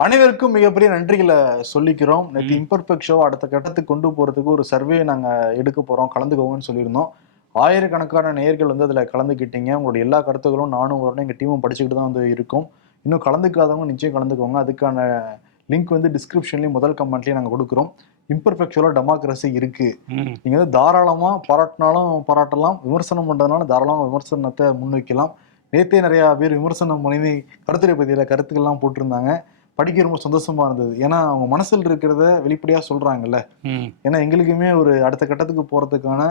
அனைவருக்கும் மிகப்பெரிய நன்றிகளை சொல்லிக்கிறோம். நேற்று இம்பர்ஃபெக்ட் ஷோ அடுத்த கட்டத்துக்கு கொண்டு போறதுக்கு ஒரு சர்வே நாங்க எடுக்க போறோம். கலந்துக்கோங்கன்னு சொல்லியிருந்தோம். ஆயிரக்கணக்கான நேயர்கள் வந்து அதுல கலந்துக்கிட்டீங்க. உங்களுடைய எல்லா கருத்துக்களும் நானும் வரணும் எங்க டீமும் படிச்சுக்கிட்டு தான் வந்து இருக்கும். இன்னும் கலந்துக்காதவங்க நிச்சயம் கலந்துக்கோங்க. அதுக்கான லிங்க் வந்து டிஸ்கிரிப்ஷன்லயும் முதல் கமெண்ட்லயும் நாங்க கொடுக்குறோம். இம்பர்ஃபெக்சுவலா டெமோக்ரஸி இருக்கு. ம், நீங்க வந்து தாராளமா பாராட்டினாலும் பாராட்டலாம். விமர்சனம் பண்றதுனால தாராளமா விமர்சனத்தை முன்வைக்கலாம். நேத்தே நிறைய பேர் விமர்சனம் பண்ணி கருத்துரை பத்தியில கருத்துக்கள்லாம் போட்டிருந்தாங்க. படிக்க ரொம்ப சந்தோஷமா இருந்தது. ஏன்னா அவங்க மனசில் இருக்கிறத வெளிப்படையா சொல்றாங்கல்ல. ஏன்னா எங்களுக்குமே ஒரு அடுத்த கட்டத்துக்கு போறதுக்கான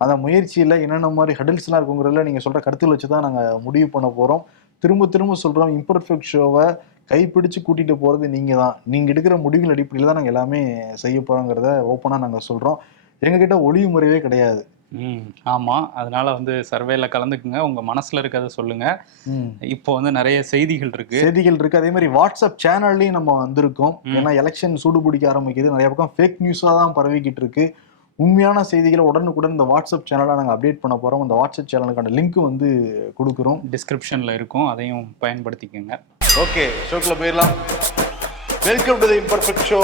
அந்த முயற்சியில என்னென்ன மாதிரி ஹடல்ஸ்லாம் இருக்குங்கிறதுல நீங்க சொல்ற கருத்துக்கள் வச்சு தான் நாங்க முடிவு பண்ண போறோம். திரும்ப திரும்ப சொல்றோம் இம்பர்ஃபெக்ட் ஷோவை கைப்பிடிச்சு கூட்டிட்டு போறது நீங்க தான். நீங்க எடுக்கிற முடிவுகள் அடிப்படையில் தான் நாங்க எல்லாமே செய்ய போறோங்கிறத ஓப்பனா நாங்க சொல்றோம். எங்ககிட்ட ஒளிவு முறையே கிடையாது. ம், ஆமா. அதனால வந்து சர்வேல கலந்துக்குங்க. உங்க மனசுல இருக்கிறத சொல்லுங்க. இப்போ வந்து நிறைய செய்திகள் இருக்கு. செய்திகள் இருக்கு. அதே மாதிரி வாட்ஸ்அப் சேனல்லையும் நம்ம வந்திருக்கோம். ஏன்னா எலெக்ஷன் சூடு பிடிக்க ஆரம்பிக்குது. நிறைய பக்கம் ஃபேக் நியூஸாக தான் பரவிக்கிட்டு இருக்கு. உண்மையான செய்திகளை உடனுக்குடன் இந்த வாட்ஸ்அப் சேனலை நாங்கள் அப்டேட் பண்ண போறோம். இந்த வாட்ஸ்அப் சேனலுக்கான லிங்க் வந்து கொடுக்குறோம். டிஸ்கிரிப்ஷன்ல இருக்கும். அதையும் பயன்படுத்திக்கோங்க. ஓகே ஷோக்கில் போயிடலாம். Welcome to the imperfect show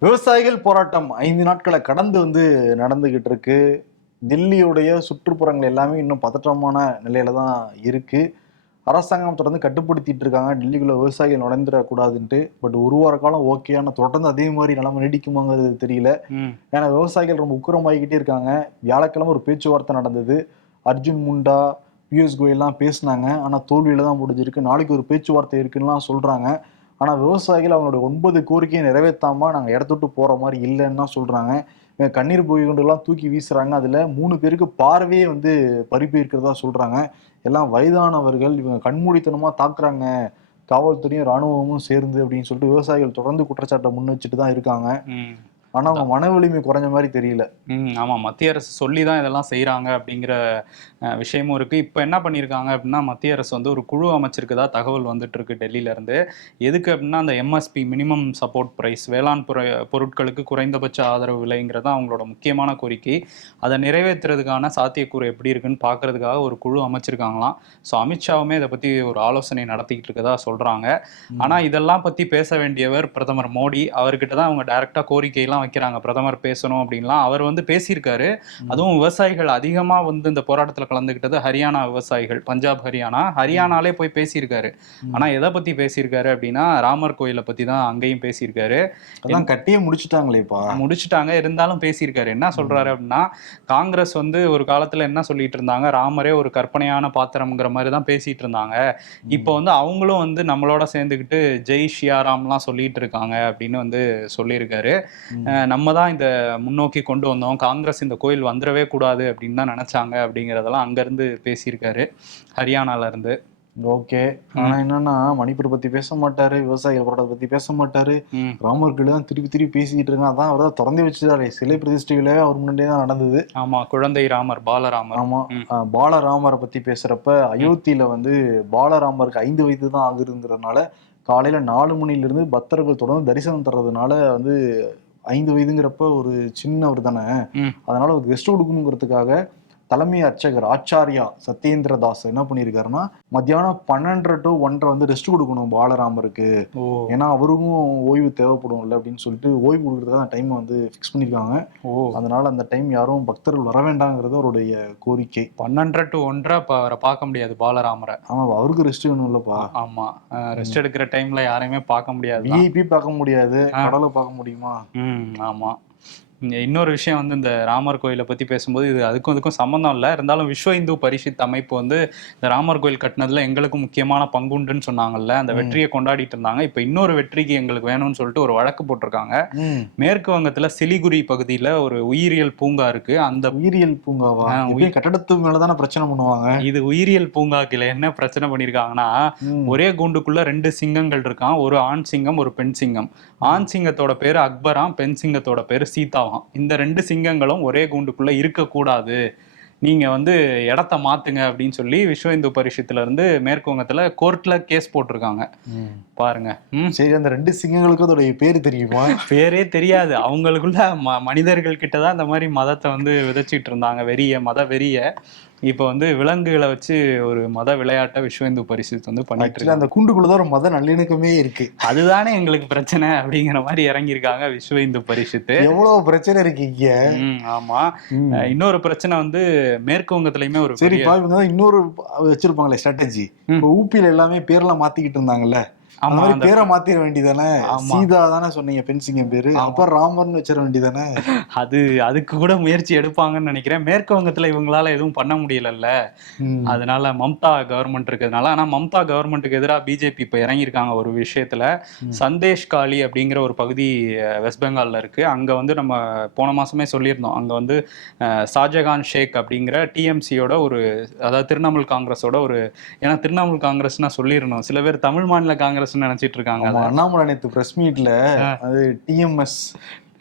விவசாயிகள் போராட்டம் ஐந்து நாட்களை கடந்து வந்து நடந்துகிட்டு இருக்கு. தில்லியுடைய சுற்றுப்புறங்கள் எல்லாமே இன்னும் பதற்றமான நிலையில தான் இருக்கு. அரசாங்கம் தொடர்ந்து கட்டுப்படுத்திட்டு இருக்காங்க. டெல்லிக்குள்ள விவசாயிகள் நுழைந்துடக்கூடாதுன்ட்டு. பட் ஒரு வார காலம் ஓகே ஆனால் தொடர்ந்து அதே மாதிரி நிலைமை நீடிக்குமாங்கிறது தெரியல. ஏன்னா விவசாயிகள் ரொம்ப உக்கிரமாகிக்கிட்டே இருக்காங்க. வியாழக்கிழமை ஒரு பேச்சுவார்த்தை நடந்தது. அர்ஜுன் முண்டா பியூஷ் கோயல்லாம் பேசினாங்க. ஆனால் தோல்வியில தான் முடிஞ்சிருக்கு. நாளைக்கு ஒரு பேச்சுவார்த்தை இருக்குன்னுலாம் சொல்றாங்க. ஆனால் விவசாயிகள் அவங்களோட ஒன்பது கோரிக்கையை நிறைவேற்றாம நாங்கள் இடத்த விட்டு போற மாதிரி இல்லைன்னு தான் சொல்றாங்க. இவங்க கண்ணீர் போய் தூக்கி வீசுறாங்க. அதுல மூணு பேருக்கு பார்வையே வந்து பறிப்பு இருக்கிறதா சொல்றாங்க. எல்லாம் வயதானவர்கள் இவங்க கண்மூடித்தனமா தாக்குறாங்க. காவல்துறையும் ராணுவமும் சேர்ந்து அப்படின்னு சொல்லிட்டு விவசாயிகள் தொடர்ந்து குற்றச்சாட்டை முன் வச்சுட்டு தான் இருக்காங்க. ஆனா அவங்க மன வலிமை குறைஞ்ச மாதிரி தெரியல. ம், ஆமா. மத்திய அரசு சொல்லி தான் இதெல்லாம் செய்றாங்க அப்படிங்கிற விஷயமும் இருக்கு. இப்போ என்ன பண்ணியிருக்காங்க அப்படின்னா மத்திய அரசு வந்து ஒரு குழு அமைச்சிருக்குதா தகவல் வந்துட்டு இருக்கு டெல்லியில இருந்து. எதுக்கு அப்படின்னா அந்த எம்எஸ்பி மினிமம் சப்போர்ட் பிரைஸ் வேளாண் பொரு பொருட்களுக்கு குறைந்தபட்ச ஆதரவு விலைங்கிறது அவங்களோட முக்கியமான கோரிக்கை. அதை நிறைவேற்றுறதுக்கான சாத்தியக்கூறு எப்படி இருக்குன்னு பார்க்கறதுக்காக ஒரு குழு அமைச்சிருக்காங்களாம். ஸோ அமித்ஷாவுமே இதை பத்தி ஒரு ஆலோசனை நடத்திக்கிட்டு இருக்கதா சொல்றாங்க. ஆனா இதெல்லாம் பத்தி பேச வேண்டியவர் பிரதமர் மோடி. அவர்கிட்ட தான் அவங்க டைரக்டா கோரிக்கையெல்லாம் வைக்கிறாங்க பிரதமர் பேசணும் அப்படின்லாம் அவர் வந்து பேசியிருக்காரு. அதுவும் விவசாயிகள் அதிகமா வந்து இந்த போராட்டத்துல கலந்துக்கிட்டது ஹரியானா விவசாயிகள் பஞ்சாப் ஹரியானா. ஹரியானாலே போய் பேசியிருக்காரு. ஆனா எதை பத்தி பேசியிருக்காரு அப்படின்னா ராமர் கோயிலை பத்தி தான் அங்கேயும் பேசியிருக்காரு. அதான் கட்டியே முடிச்சுட்டாங்களேப்பா முடிச்சுட்டாங்க இருந்தாலும் பேசியிருக்காரு. என்ன சொல்றாரு அப்படின்னா காங்கிரஸ் வந்து ஒரு காலத்துல என்ன சொல்லிட்டு இருந்தாங்க ராமரே ஒரு கற்பனையான பாத்திரம்ங்கிற மாதிரி தான் பேசிட்டு இருந்தாங்க. இப்போ வந்து அவங்களும் வந்து நம்மளோட சேர்ந்துக்கிட்டு ஜெய் ஷியாராம்லாம் சொல்லிட்டு இருக்காங்க அப்படின்னு வந்து சொல்லியிருக்காரு. நம்ம தான் இந்த முன்னோக்கி கொண்டு வந்தோம். காங்கிரஸ் இந்த கோயில் வந்துடவே கூடாது அப்படின்னு தான் நினைச்சாங்க அப்படிங்கிறதெல்லாம் அங்கேருந்து பேசியிருக்காரு ஹரியானால இருந்து ஓகே ஆனா என்னன்னா மணிப்பூர் பத்தி பேச மாட்டாரு விவசாயிகள் போராட்டத்தை பத்தி பேச மாட்டாரு. ம். ராமர் கோயில தான் திருப்பி திருப்பி பேசிக்கிட்டு இருக்காங்க அதான் அவர் தான் திறந்து வச்சுட்டாரு. சிலை பிரதிஷ்டையில அவர் முன்னாடியே தான் நடந்தது. ஆமா குழந்தை ராமர் பாலராமர். ஆமா. பாலராமரை பத்தி பேசுறப்ப அயோத்தியில வந்து பாலராமருக்கு ஐந்து வயது தான் ஆகுதுங்கிறதுனால காலையில நாலு மணில இருந்து பக்தர்கள் தொடர்ந்து தரிசனம் தர்றதுனால வந்து ஐந்து வயதுங்கிறப்ப ஒரு சின்னவர் தானே. அதனால ஒரு கெஸ்ட் கொடுக்கணுங்கிறதுக்காக தலைமை அர்ச்சகர் ஆச்சாரியா சத்யேந்திர தாஸ் என்ன பண்ணியிருக்காருன்னா மத்தியானம் பன்னெண்டரை டு ஒன்றரை வந்து ரெஸ்ட் கொடுக்கணும் பாலராமருக்கு. ஏன்னா அவருக்கும் ஓய்வு தேவைப்படும்ல அப்படின்னு சொல்லிட்டு ஓய்வு கொடுக்கறதுக்காக அந்த டைமை வந்து ஃபிக்ஸ் பண்ணியிருக்காங்க. ஓ. அதனால அந்த டைம் யாரும் பக்தர்கள் வர வேண்டாங்கிறது அவருடைய கோரிக்கை. பன்னெண்டரை டு ஒன்றரை இப்போ அவரை பார்க்க முடியாது பாலராமரை. ஆமா அவருக்கு ரெஸ்ட் வேணும்லப்பா. ஆமா. ரெஸ்ட் எடுக்கிற டைம்ல யாரையுமே பார்க்க முடியாது விஐபி பார்க்க முடியாது. கடலை பார்க்க முடியுமா? ம் ஆமா. இங்க இன்னொரு விஷயம் வந்து இந்த ராமர் கோயிலை பத்தி பேசும்போது இது அதுக்கும் இதுக்கும் சம்மந்தம் இல்லை. இருந்தாலும் விஸ்வ இந்து பரிஷத் அமைப்பு வந்து இந்த ராமர் கோயில் கட்டினதுல எங்களுக்கு முக்கியமான பங்குண்டுன்னு சொன்னாங்கல்ல. அந்த. வெற்றியை கொண்டாடிட்டு இருந்தாங்க. இப்போ இன்னொரு வெற்றிக்கு எங்களுக்கு வேணும்னு சொல்லிட்டு ஒரு வழக்கு போட்டிருக்காங்க. மேற்கு வங்கத்துல சிலிகுரி பகுதியில ஒரு உயிரியல் பூங்கா இருக்கு. அந்த உயிரியல் பூங்காவா? இப்பயும் கட்டடத்து மேலதானே பிரச்சனை பண்ணுவாங்க? இது உயிரியல் பூங்காக்கில என்ன பிரச்சனை பண்ணிருக்காங்கன்னா ம். ஒரே கூண்டுக்குள்ள ரெண்டு சிங்கங்கள் இருக்கான். ஒரு ஆண் சிங்கம் ஒரு பெண் சிங்கம். ஆண் சிங்கத்தோட பேரு அக்பராம் பெண் சிங்கத்தோட பேரு சீதாவாம். இந்த ரெண்டு சிங்கங்களும் ஒரே கூண்டுக்குள்ள இருக்கக்கூடாது. நீங்க வந்து இடத்த மாத்துங்க அப்படின்னு சொல்லி விஸ்வ இந்து பரிஷத்துல இருந்து மேற்கு வங்கத்துல கோர்ட்ல கேஸ் போட்டிருக்காங்க. பாருங்க. சரி அந்த ரெண்டு சிங்கங்களுக்கும் அதோடைய பேரு தெரியுமா? பேரே தெரியாது. அவங்களுக்குள்ள ம மனிதர்கள் கிட்ட தான் இந்த மாதிரி மதத்தை வந்து விதைச்சிட்டு இருந்தாங்க. வெறிய மத வெறிய இப்போ வந்து விலங்குகளை வச்சு ஒரு மத விளையாட்டை விஸ்வ இந்து பரிஷத் வந்து பண்ணிட்டு இருக்காங்க அந்த கூண்டுக்குள்ளதான் ஒரு மத நல்லிணக்கமே இருக்கு. அதுதானே எங்களுக்கு பிரச்சனை அப்படிங்கிற மாதிரி இறங்கியிருக்காங்க விஸ்வ இந்து பரிஷத்து எவ்வளவு பிரச்சனை இருக்கு இங்க? ம், ஆமா. இன்னொரு பிரச்சனை வந்து மேற்கு வங்கத்திலயுமே ஒரு தான் இன்னொரு வச்சிருப்பாங்களே ஸ்ட்ராட்டஜி ஊப்பியில எல்லாமே பேர்லாம் மாத்திக்கிட்டு இருந்தாங்கல்ல? ஆமா பேரை மாத்திர வேண்டியதானே. சீதா தானே சொன்னீங்க பென்சிங்கம் பேரு. ஆமா. அப்ப ராமர்னு வச்சிட வேண்டியதானே? அது அதுக்கு கூட முயற்சி எடுப்பாங்கன்னு நினைக்கிறேன். மேற்கு வங்கத்துல இவங்களால எதுவும் பண்ண முடியலல்ல. அதனால மம்தா கவர்மெண்ட் இருக்கிறதுனால ஆனா மம்தா கவர்மெண்ட்டுக்கு எதிராக பிஜேபி இப்ப இறங்கியிருக்காங்க ஒரு விஷயத்துல. சந்தேஷ் காலி அப்படிங்கிற ஒரு பகுதி வெஸ்ட் பெங்கால்ல இருக்கு. அங்க வந்து நம்ம போன மாசமே சொல்லியிருந்தோம். அங்க வந்து ஷாஜகான் ஷேக் அப்படிங்கிற டிஎம்சியோட ஒரு அதாவது திரிணாமுல் காங்கிரஸோட ஒரு ஏன்னா திரிணாமுல் காங்கிரஸ்னா சொல்லியிருந்தோம் சில பேர் தமிழ் மாநில காங்கிரஸ்னு நினைச்சிட்டு இருக்காங்க அண்ணாமலை நேத்து பிரஸ் மீட்ல அது டிஎம்எஸ்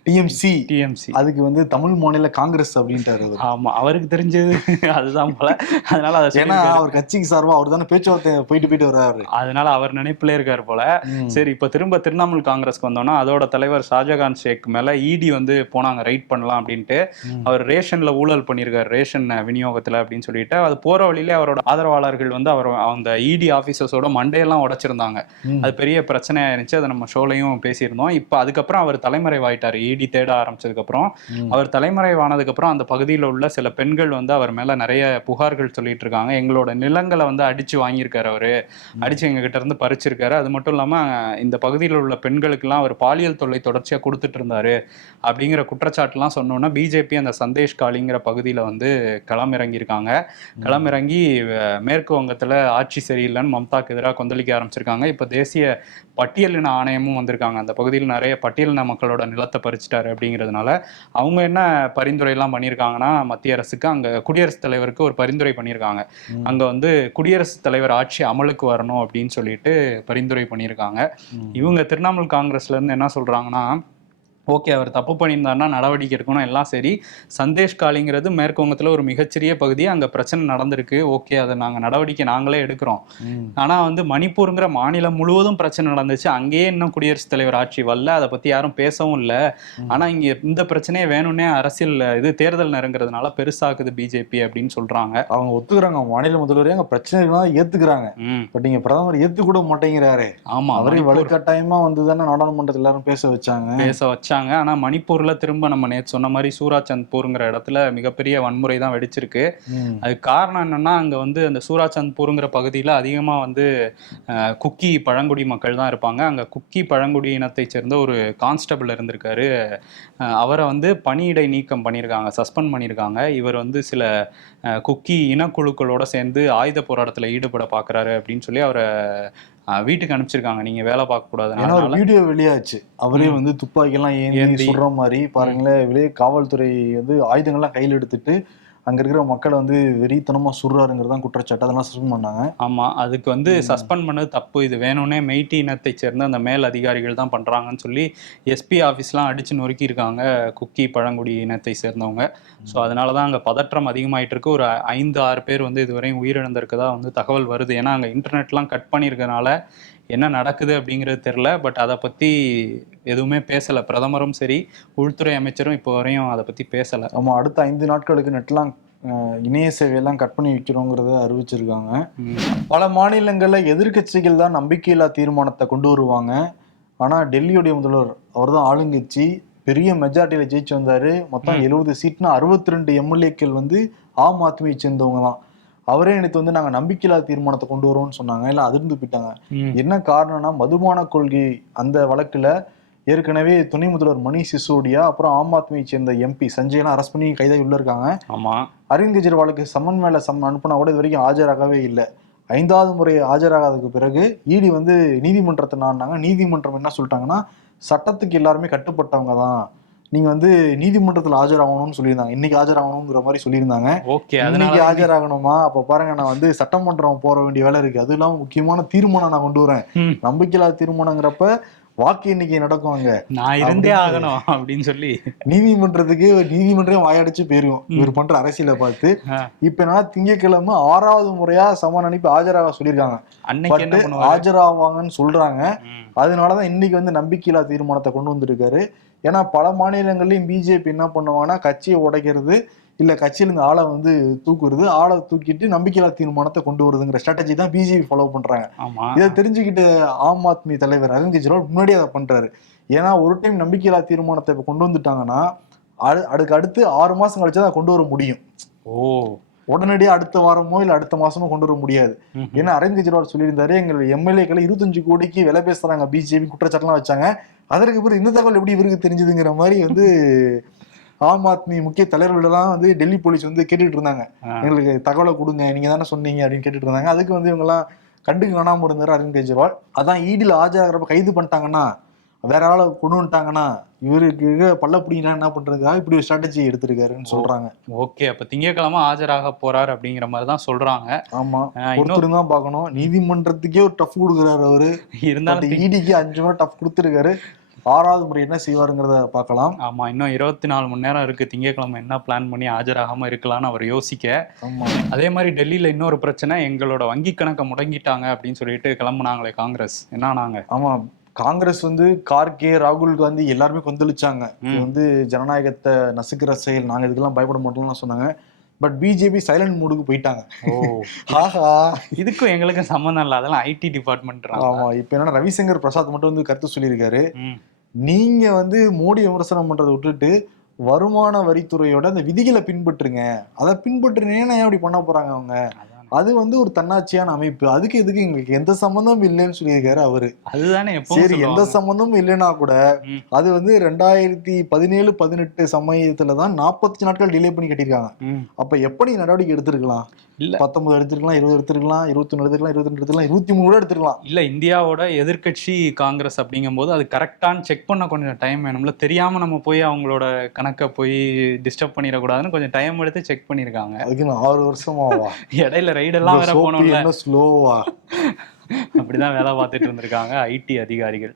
டிஎம்சி டிஎம்சி அதுக்கு வந்து தமிழ் மாநில காங்கிரஸ் அப்படின்ட்டாரு அவரு. ஆமா அவருக்கு தெரிஞ்சது அதுதான் போல அதனால அதை ஏன்னா. அவர் கட்சிக்கு சார்பா அவர் தானே பேச்சுவார்த்தை போயிட்டு போயிட்டு வர்றாரு அதனால அவர் நினைப்புல இருக்காரு போல. சரி இப்ப திரும்ப திரிணாமுல் காங்கிரஸ்க்கு வந்தோம்னா அதோட தலைவர் ஷாஜகான் ஷேக் மேல இடி வந்து போனாங்க ரைட் பண்ணலாம் அப்படின்ட்டு. அவர் ரேஷன்ல ஊழல் பண்ணியிருக்காரு ரேஷன் விநியோகத்துல அப்படின்னு சொல்லிட்டு அது போற வழியிலே அவரோட ஆதரவாளர்கள் வந்து அவர் அந்த இடி ஆபீசர்ஸோட மண்டையெல்லாம் உடைச்சிருந்தாங்க. அது பெரிய பிரச்சனையா இருந்துச்சு அதை நம்ம ஷோலையும் பேசியிருந்தோம் இப்போ அதுக்கப்புறம் அவர் தலைமறைவாயிட்டாரு இடி தேட ஆரம்பிச்சதுக்கு அப்புறம் ம். அவர் தலைமறைவானதுக்கு அப்புறம் அந்த பகுதியில் உள்ள சில பெண்கள் வந்து அவர் மேல நிறைய புகார்கள் சொல்லிட்டு இருக்காங்க எங்களோட நிலங்களை வந்து அடிச்சு வாங்கியிருக்காரு அவரு. அடிச்சு எங்க கிட்ட இருந்து பறிச்சிருக்காரு. அது மட்டும் இல்லாம இந்த பகுதியில் உள்ள பெண்களுக்கெல்லாம் அவர் பாலியல் தொல்லை தொடர்ச்சியா கொடுத்துட்டு இருந்தாரு. அப்படிங்கிற குற்றச்சாட்டுலாம் சொன்னோன்னா பிஜேபி அந்த சந்தேஷ் காலிங்கிற பகுதியில வந்து களமிறங்கியிருக்காங்க. களமிறங்கி மேற்கு வங்கத்துல ஆட்சி சரியில்லைன்னு மம்தாக்கு எதிராக கொந்தளிக்க ஆரம்பிச்சிருக்காங்க. இப்போ தேசிய பட்டியலின ஆணையமும் வந்திருக்காங்க அந்த பகுதியில் நிறைய பட்டியலின மக்களோட நிலத்தை பறிச்சிட்டாரு அப்படிங்கிறதுனால அவங்க என்ன பரிந்துரைலாம் பண்ணியிருக்காங்கன்னா மத்திய அரசுக்கு அங்க குடியரசுத் தலைவருக்கு ஒரு பரிந்துரை பண்ணியிருக்காங்க. அங்க வந்து குடியரசுத் தலைவர் ஆட்சி அமலுக்கு வரணும் அப்படின்னு சொல்லிட்டு பரிந்துரை பண்ணியிருக்காங்க. இவங்க திரிணாமுல் காங்கிரஸ்ல இருந்து என்ன சொல்றாங்கன்னா ஓகே அவர் தப்பு பண்ணியிருந்தாருன்னா நடவடிக்கை எடுக்கணும் எல்லாம் சரி. சந்தேஷ் காலிங்கிறது மேற்கு வங்கத்துல ஒரு மிகச்சிறிய பகுதி. அங்க பிரச்சனை நடந்திருக்கு. ஓகே அதை நாங்க நடவடிக்கை நாங்களே எடுக்கிறோம். ம். ஆனா வந்து மணிப்பூருங்கிற மாநிலம் முழுவதும் பிரச்சனை நடந்துச்சு. அங்கேயே இன்னும் குடியரசுத் தலைவர் ஆட்சி வரல. அதை பத்தி யாரும் பேசவும் இல்லை. ஆனா இங்க இந்த பிரச்சனையை வேணும்னே அரசியல் இது தேர்தல் நெருங்கிறதுனால பெருசாக்குது பிஜேபி அப்படின்னு சொல்றாங்க. அவங்க ஒத்துக்கிறாங்க. மாநில முதல்வரே அங்க பிரச்சனைகள்லாம் ஏத்துக்கிறாங்க. ம். பட் நீங்க பிரதமர் ஏத்து கூட மாட்டேங்கிறாரு. ஆமா அவரே மணிப்பூர். வலுக்கட்டாயமா வந்து தானே நாடாளுமன்றத்துல எல்லாரும் பேச வச்சாங்க. பேச வச்சாங்க. ஆனா மணிப்பூர்ல திரும்ப நம்ம நேத்து சொன்ன மாதிரி சூராச்சந்த்பூருங்கிற இடத்துல மிகப்பெரிய வன்முறை தான் வெடிச்சிருக்கு. அதுக்கு காரணம் என்னன்னா அங்க வந்து அந்த சூராச்சந்த்பூருங்கிற பகுதியில அதிகமா வந்து குக்கி பழங்குடி மக்கள் தான் இருப்பாங்க. அங்க குக்கி பழங்குடி இனத்தை சேர்ந்த ஒரு கான்ஸ்டபிள் இருந்திருக்காரு. அவரை வந்து பணியிடை நீக்கம் பண்ணியிருக்காங்க சஸ்பெண்ட் பண்ணியிருக்காங்க. இவர் வந்து சில குக்கி இனக்குழுக்களோட சேர்ந்து ஆயுத போராட்டத்துல ஈடுபட பாக்குறாரு அப்படின்னு சொல்லி அவரை வீட்டுக்கு அனுப்பிச்சிருக்காங்க நீங்க வேலை பார்க்க கூடாது வீடியோ வெளியாச்சு அவரே. வந்து துப்பாக்கி எல்லாம் ஏந்தி. சுடுற மாதிரி பாருங்களேன் வெளியே காவல்துறை வந்து ஆயுதங்கள்லாம் கையில் எடுத்துட்டு அங்க இருக்கிற மக்களை வந்து வெறித்தனமா சுடுறாருங்கிறது தான் குற்றச்சாட்டு. அதெல்லாம் சஸ்பெண்ட் பண்ணாங்க. ஆமா அதுக்கு வந்து சஸ்பெண்ட் பண்ணது தப்பு. இது வேணும்னே மெய்ட்டி இனத்தை சேர்ந்த அந்த மேல் அதிகாரிகள் தான் பண்றாங்கன்னு சொல்லி எஸ்பி ஆஃபீஸ்லாம் அடிச்சு நொறுக்கி இருக்காங்க குக்கி பழங்குடி இனத்தை சேர்ந்தவங்க. ஸோ அதனால தான் அங்கே பதற்றம் அதிகமாயிட்டு இருக்கு. ஒரு ஐந்து ஆறு பேர் வந்து இதுவரையும் உயிரிழந்திருக்கதா வந்து தகவல் வருது. ஏன்னா அங்கே இன்டர்நெட்லாம் கட் பண்ணியிருக்கனால என்ன நடக்குது அப்படிங்கிறது தெரில பட் அதை பற்றி எதுவுமே பேசலை. பிரதமரும் சரி உள்துறை அமைச்சரும் இப்போ வரையும் அதை பற்றி பேசலை. ஆமா அடுத்த ஐந்து நாட்களுக்கு நெட்லாம் இணைய சேவையெல்லாம் கட் பண்ணி வைக்கிறோங்கிறத அறிவிச்சிருக்காங்க. பல மாநிலங்கள்ல எதிர்க்கட்சிகள் தான் நம்பிக்கையில்லா தீர்மானத்தை கொண்டு வருவாங்க. ஆனா டெல்லியுடைய முதல்வர் அவர் தான் ஆளுங்கட்சி. பெரிய மெஜாரிட்டியில ஜெயிச்சு வந்தாரு. மொத்தம். எழுபது சீட்னா அறுபத்தி ரெண்டு எம்எல்ஏக்கள் வந்து ஆம் ஆத்மியை சேர்ந்தவங்க தான் அவரே நேற்று வந்து நாங்க நம்பிக்கையில்லா தீர்மானத்தை கொண்டு வரோம்னு சொன்னாங்க. இல்ல அதிர்ந்து போயிட்டாங்க. என்ன காரணம்னா மதுபான கொள்கை அந்த வழக்குல ஏற்கனவே துணை முதல்வர் மணிஷ் சிசோடியா அப்புறம் ஆம் ஆத்மியை சேர்ந்த எம்பி சஞ்சய்லாம் அரெஸ்ட் பண்ணி கைதாகி உள்ள இருக்காங்க. ஆமாம் அரவிந்த் கெஜ்ரிவாலுக்கு சம்மன் மேல சம்மன் அனுப்புனா கூட இது வரைக்கும் ஆஜராகவே இல்லை. ஐந்தாவது முறை ஆஜராகாததுக்கு பிறகு இடி வந்து நீதிமன்றத்தை நாடினாங்க நீதிமன்றம் என்ன சொல்லிட்டாங்கன்னா சட்டத்துக்கு எல்லாருமே கட்டுப்பட்டவங்க தான். நீங்க வந்து நீதிமன்றத்துல ஆஜராகணும்னு சொல்லியிருந்தாங்க. இன்னைக்கு ஆஜராகணுங்கிற மாதிரி சொல்லியிருந்தாங்க. ஓகே இன்னைக்கு ஆஜராகணுமா? அப்ப பாருங்க நான் வந்து சட்டமன்றம் போற வேண்டிய வேலை இருக்கு. அது இல்லாம முக்கியமான தீர்மானம் நான் கொண்டு வரேன். ம். நம்பிக்கையில்லா தீர்மானங்கிறப்ப வாக்கு எண்ணிக்கை நடக்கும் அங்க. நான் இருந்தே ஆகணும் அப்படின்னு சொல்லி. நீதிமன்றத்துக்கு நீதிமன்றம் வாயடிச்சு போயிருவோம். இவர் பண்ற அரசியலை பார்த்து. இப்ப என்னன்னா திங்கட்கிழமை ஆறாவது முறையா சமன் அனுப்பி ஆஜராக சொல்லியிருக்காங்க. ஆஜராவாங்கன்னு சொல்றாங்க. அதனாலதான் இன்னைக்கு வந்து நம்பிக்கையில்லா தீர்மானத்தை கொண்டு வந்திருக்காரு. ஏன்னா பல மாநிலங்கள்லயும் பிஜேபி என்ன பண்ணுவாங்கன்னா கட்சியை உடைக்கிறது இல்ல கட்சியில இருந்து ஆளை வந்து தூக்குறது ஆளை தூக்கிட்டு நம்பிக்கையில்லா தீர்மானத்தை கொண்டு வருதுங்கிற ஸ்ட்ராட்டஜி தான் பிஜேபி ஃபாலோ பண்றாங்க. ஆமா. இதை தெரிஞ்சுக்கிட்டு ஆம் ஆத்மி தலைவர் அரவிந்த் கெஜ்ரிவால் முன்னாடி அதை பண்றாரு. ஏன்னா ஒரு டைம் நம்பிக்கையில்லா தீர்மானத்தை இப்ப கொண்டு வந்துட்டாங்கன்னா அடு அதுக்கு அடுத்து ஆறு மாசம் கழிச்சு தான் கொண்டு வர முடியும். ஓ. உடனடியாக அடுத்த வாரமோ இல்ல அடுத்த மாசமோ கொண்டு வர முடியாது. ஏன்னா அரவிந்த் கெஜ்ரிவால் சொல்லியிருந்தாரு எங்களுடைய எம்எல்ஏக்களை இருபத்தஞ்சு கோடிக்கு விலை பேசுறாங்க பிஜேபி குற்றச்சாட்டுலாம் வச்சாங்க. அதற்கு பிறகு இந்த தகவல் எப்படி இவருக்கு தெரிஞ்சதுங்கிற மாதிரி வந்து ஆம் ஆத்மி முக்கிய தலைவர்களெல்லாம் வந்து டெல்லி போலீஸ் வந்து கேட்டுட்டு இருந்தாங்க. எங்களுக்கு தகவலை கொடுங்க நீங்க தானே சொன்னீங்க அப்படின்னு கேட்டுட்டு இருந்தாங்க. அதுக்கு வந்து இவங்க எல்லாம் கண்டுக்கு காணாம இருந்தாரு அரவிந்த் கெஜ்ரிவால். அதான் ஈடியில் ஆஜராகிறப்ப கைது பண்ணிட்டாங்கன்னா வேற ஆளை கொண்டு வந்துட்டாங்கன்னா இவருக்கு பல்ல பிடிங்கன்னா என்ன பண்றதுக்காக இப்படி ஒரு ஸ்ட்ராட்டஜி எடுத்திருக்காருன்னு சொல்றாங்க. ஓகே அப்ப திங்கட்கிழமை ஆஜராக போறாரு அப்படிங்கிற மாதிரி தான் சொல்றாங்க. ஆமா. ஒருத்தர் தான் பார்க்கணும். நீதிமன்றத்துக்கே ஒரு டஃப் கொடுக்குறாரு அவரு. இருந்தாலும் ஈடிக்கு அஞ்சு முறை டஃப் கொடுத்துருக்காரு. ஆறாவது முறை என்ன செய்வாருங்கிறத பார்க்கலாம். ஆமா இன்னும் இருபத்தி நாலு மணி நேரம் இருக்கு. திங்கட்கிழமை என்ன பிளான் பண்ணி ஆஜராகாம இருக்கலாம்னு அவர் யோசிக்க. அதே மாதிரி டெல்லியில இன்னொரு பிரச்சனை எங்களோட வங்கி கணக்கை முடங்கிட்டாங்க அப்படின்னு சொல்லிட்டு கிளம்புனாங்களே காங்கிரஸ். என்ன நாங்க ஆமா காங்கிரஸ் வந்து கார்கே ராகுல் காந்தி எல்லாருமே கொந்தளிச்சாங்க. இது. வந்து ஜனநாயகத்தை நசுக்கிற செயல். நாங்க இதுக்கெல்லாம் பயப்பட மாட்டோம்னு சொன்னாங்க. பட் பிஜேபி சைலண்ட் மூடுக்கு போயிட்டாங்க. ஓ. ஆஹா இதுக்கும் எங்களுக்கும் சம்மந்தம் இல்லை. அதெல்லாம் ஐடி டிபார்ட்மெண்ட் ஆமா இப்ப என்னன்னா ரவிசங்கர் பிரசாத் மட்டும் வந்து கருத்து சொல்லியிருக்காரு. நீங்க வந்து மோடி விமர்சனம் பண்றதை விட்டுட்டு வருமான வரித்துறையோட அந்த விதிகளை பின்பற்றுங்க. அதை பின்பற்றுனேன்னா ஏன் அப்படி பண்ண போறாங்க அவங்க? அது வந்து ஒரு தன்னாட்சியான அமைப்பு அதுக்கு எதுக்கு எங்களுக்கு எந்த சம்மந்தமும் இல்லைன்னு சொல்லியிருக்காரு அவரு அதுதானே சரி எந்த. சம்மந்தமும் இல்லைன்னா கூட. அது வந்து ரெண்டாயிரத்தி பதினேழு பதினெட்டு சமயத்துல தான் நாற்பத்தஞ்சு நாட்கள் டிலே பண்ணி கட்டியிருக்காங்க. அப்ப எப்ப நீ நடவடிக்கை எடுத்திருக்கலாம் இல்ல. பத்தொன்பது எடுத்திருக்கலாம் இருபது எடுத்திருக்கலாம் இருபத்தொன்னு எடுத்திருக்கலாம் இருபத்தி ரெண்டு எடுத்திருக்கலாம் இருபத்தி மூணு கூட எடுத்திருக்கலாம் இல்ல இந்தியாவோட எதிர்க்கட்சி காங்கிரஸ் அப்படிங்கும்போது அது கரெக்டான்னு செக் பண்ண கொஞ்சம் டைம் வேணும்ல தெரியாம நம்ம போய் அவங்களோட கணக்கை போய் டிஸ்டர்ப் பண்ணிடக்கூடாதுன்னு கொஞ்சம் டைம் எடுத்து செக் பண்ணிருக்காங்க அதுக்கு ஆறு வருஷமாவா இடையில ரைடு எல்லாம் வேற போனோம்ல. ஸ்லோவா அப்படிதான் வேலை பார்த்துட்டு இருந்திருக்காங்க ஐடி அதிகாரிகள்.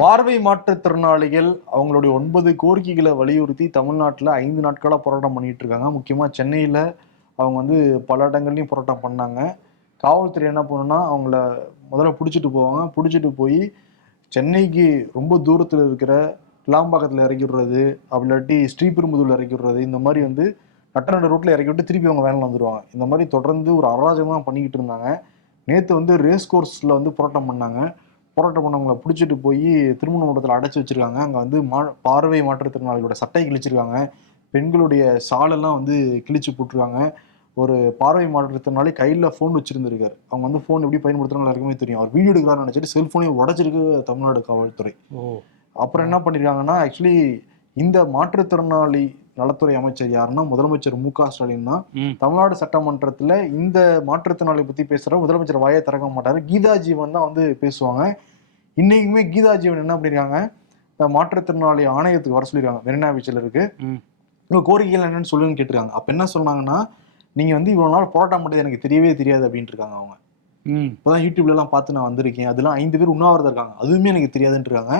பார்வை மாற்றுத்திறனாளிகள் அவங்களுடைய ஒன்பது கோரிக்கைகளை வலியுறுத்தி தமிழ்நாட்டில் ஐந்து நாட்களாக போராட்டம் பண்ணிட்டு இருக்காங்க. முக்கியமாக சென்னையில் அவங்க வந்து பல இடங்கள்லையும் போராட்டம் பண்ணாங்க. காவல்துறை என்ன பண்ணுன்னா அவங்கள முதல்ல பிடிச்சிட்டு போவாங்க. பிடிச்சிட்டு போய் சென்னைக்கு ரொம்ப தூரத்தில் இருக்கிற கிளாம்பாக்கத்தில் இறக்கி விடுறது அப்படி இல்லாட்டி ஸ்ரீபெரும்புதூரில் இறக்கி விடுறது இந்த மாதிரி வந்து நட்டநடு ரோட்டில் இறக்கி விட்டு திருப்பி அவங்க வேனில் வந்துடுவாங்க இந்த மாதிரி தொடர்ந்து ஒரு அராஜகமாக பண்ணிக்கிட்டு இருந்தாங்க. நேற்று வந்து ரேஸ் கோர்ஸில் வந்து போராட்டம் பண்ணாங்க. போராட்டம் பண்ணவங்களை பிடிச்சிட்டு போய் திருமண மண்டபத்தில் அடைச்சி வச்சிருக்காங்க. அங்கே வந்து மா பார்வை மாற்றுத்திறனாளிகளோட சட்டை கிழிச்சிருக்காங்க. பெண்களுடைய சாலெல்லாம் வந்து கிழிச்சு போட்டிருக்காங்க. ஒரு பார்வை மாற்றுத்திறனாளி கையில் ஃபோன் வச்சிருந்திருக்காரு. அவங்க வந்து ஃபோன் எப்படி பயன்படுத்துறாங்க எல்லாருக்குமே தெரியும். அவர் வீடியோ எடுக்கிறான்னு நினச்சிட்டு செல்ஃபோனையும் உடச்சிருக்கு தமிழ்நாடு காவல்துறை. ஓ. அப்புறம் என்ன பண்ணிருக்காங்கன்னா ஆக்சுவலி இந்த மாற்றுத்திறனாளி நலத்துறை அமைச்சர் யாருன்னா முதலமைச்சர் மு க ஸ்டாலின் தான். தமிழ்நாடு சட்டமன்றத்துல இந்த மாற்றுத்திறனாளி பத்தி பேசுற முதலமைச்சர் வாயை திறக்க மாட்டாரு. கீதா ஜீவன் தான் வந்து பேசுவாங்க. இன்னைக்குமே கீதா ஜீவன் என்ன பண்ணிருக்காங்க? இந்த மாற்றுத்திறனாளி ஆணையத்துக்கு வர சொல்லிருக்காங்க. மெரினா பீச்சில் இருக்கு. உங்க கோரிக்கைகள் என்னன்னு சொல்லுன்னு கேட்டிருக்காங்க. அப்ப என்ன சொன்னாங்கன்னா நீங்க வந்து இவ்வளவு நாள் போராட்டம் பண்ணது எனக்கு தெரியவே தெரியாது அப்படின்ட்டு இருக்காங்க அவங்க. இப்போதான் யூடியூப்ல எல்லாம் பார்த்து நான் வந்திருக்கேன். அதெல்லாம் ஐந்து பேர் உண்ணாவிரதம் இருக்காங்க. அதுவுமே எனக்கு தெரியாதுன்னு இருக்காங்க.